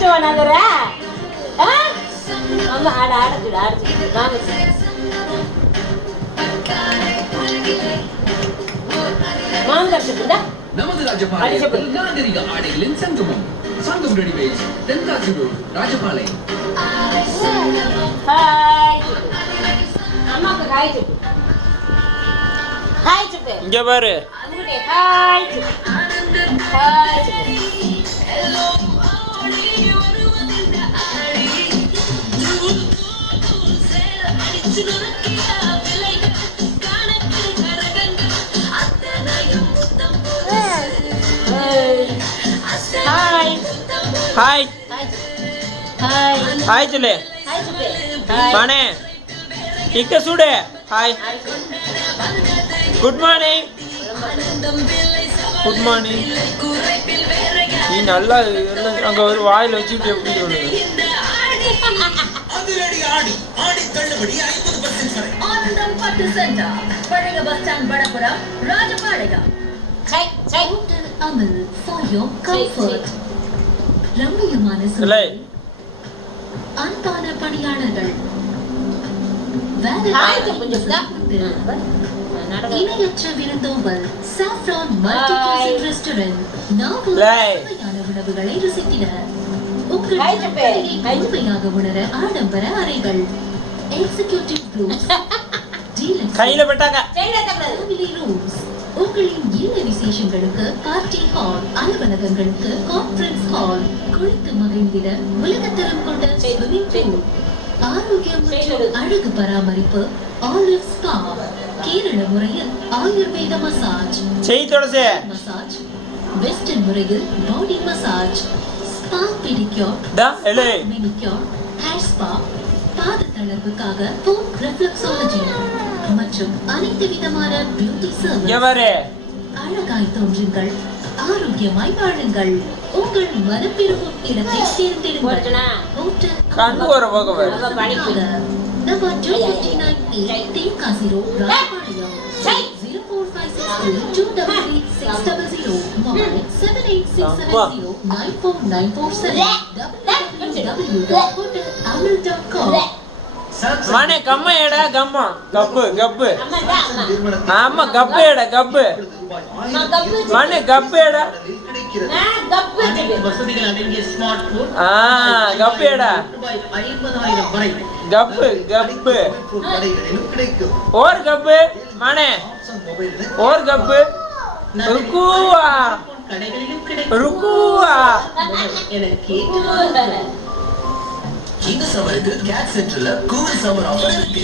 நகர அம்மா ஆட ஆடச்சுடு ஆடச்சுடு காமிச்சு மாங்கர்ஷிப்புடா நமது ராஜபாளையம் நாகரிக ஆடைகளின் சங்கமம் சங்கம் readymade Tenkasi road Rajapalayam. Hi அம்மாக்கு ஹாய் சுட்டு ஹாய் சுட்டு இங்க பாரு அங்குடே ஹாய் சுட்டு ஹாய் சுட்டு ஹாய் ஹாய் ஹாய் சொல்லு ஹாய் சுட்டு ஹாய் பானே இக்க சுடு hi good morning good morning நீ நல்லா அங்க ஒரு வாயில வச்சுட்டு எப்படி சொல்லுங்க அதிரடி ஆடி ஆடி தள்ளுபடி 50% வரை ஆனந்தம் பட்டு சென்டர் பழைய பஸ் ஸ்டாண்ட் வடபுறம் ராஜபாளையம். சை சை Hotel Amal for your comfort. ரம்மியமான இல்லை சூழல், அன்பான பணியாளர்கள், ஹாய் கொஞ்சம் இணையற்ற விருந்தோம்பல், Saffron Multi-Cuisine Restaurant, நாவல் லை. சுவையான உணவுகளை ருசித்திட உங்கள் ஹாய் ஜப்பே. கலையை முழுமையாக உணர ஆடம்பர அறைகள், எக்ஸிகியூட்டிவ் ரூம்ஸ், டீலக்ஸ் கையில பட்டாங்க சைடுல தக்கறது ஃபேமிலி ரூம்ஸ், உங்களின் இல்ல விசேஷங்களுக்கு பார்ட்டி ஹால், அலுவலகங்களுக்கு கான்ஃபரன்ஸ் ஹால், குளித்து மகிழ்ந்திட உலகத்தரம் கொண்ட ஸ்விமிங் பூல், ஆரோக்கியம் மற்றும் அழகு பராமரிப்பு, ஆலிவ் ஸ்பா, கேரள முறையில் ஆயுர்வேத மசாஜ், செய் தொடசே மசாஜ், வெஸ்டர்ன் முறையில் பாடி மசாஜ், ஸ்பா பெடிக்யூர், டா எலே மெனிக்யூர், ஹேர் ஸ்பா, பாத தளர்வுக்காக ஃபோம் ரெஃப்ளெக்ஸாலஜி மற்றும் அனைத்து விதமான பியூட்டி இங்க சர்வீஸ். பாரு அழகாய் தோன்றுங்கள், ஆரோக்கியமாய் வாழுங்கள். உங்கள் மனம் விரும்பும் இடத்தை தேர்ந்தெடுங்கள். போடுனா ஹோட்டல் கண்ணு வர போக பாரு அவ படிப்பு number 259A Tenkasi road Rajapalayam. 0456328860 mobile 7867094947 www.hotelamal.com. மானே கம்ம எடா கம்மா கப்பு கப்பு அம்மா டா அம்மா ஆமா கப்பு எடா கப்பு அம்மா கப்பு மானே கப்பு எடா நான் கப்பு சுட்டு வசதிகள் அடங்கிய ஸ்மார்ட் போன் ஆ கப்பு எடா ரூபாய் 50,000 வரை கப்பு கப்பு கடைகளிலும் கிடைக்கும். ஓர் கப்பு மானே சாம்சங் மொபைலில் ஓர் கப்பு ருக்குவா கடைகளிலும் கிடைக்கும் ருக்குவா என கேட்டு வாங்குங்கள். இந்த சம்மருக்கு கேட் சென்டர்ல கூல் சம்மர் ஆஃபர் இருக்கு.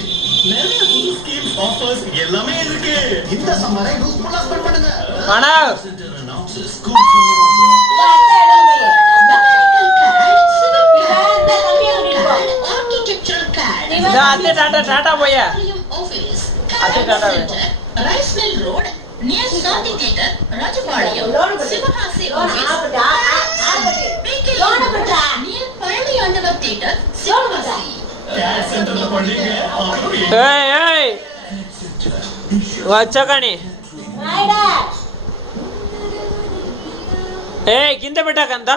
நிறைய புது ஸ்கீம்ஸ் ஆஃபர்ஸ் எல்லாமே இருக்கு. இந்த சம்மரை யூஸ்ஃபுல்லா ஸ்பெண்ட் பண்ணுங்க. மனா centre announces cool summer offer. Architectural CAD. இதா அத்தை டாடா டாடா போய Office. அத்தை Tata Rice Mill Road, near Shanti Theatre, Rajapalayam. Sivahasi Office. PK near Palani Andavar Theatre, Sivahasi. Gate சென்டர்ல பண்ணீங்க. ஏய் ஏய் వచ్చాకని రాయడా ఏయ్ కింద పెట్టాకంతా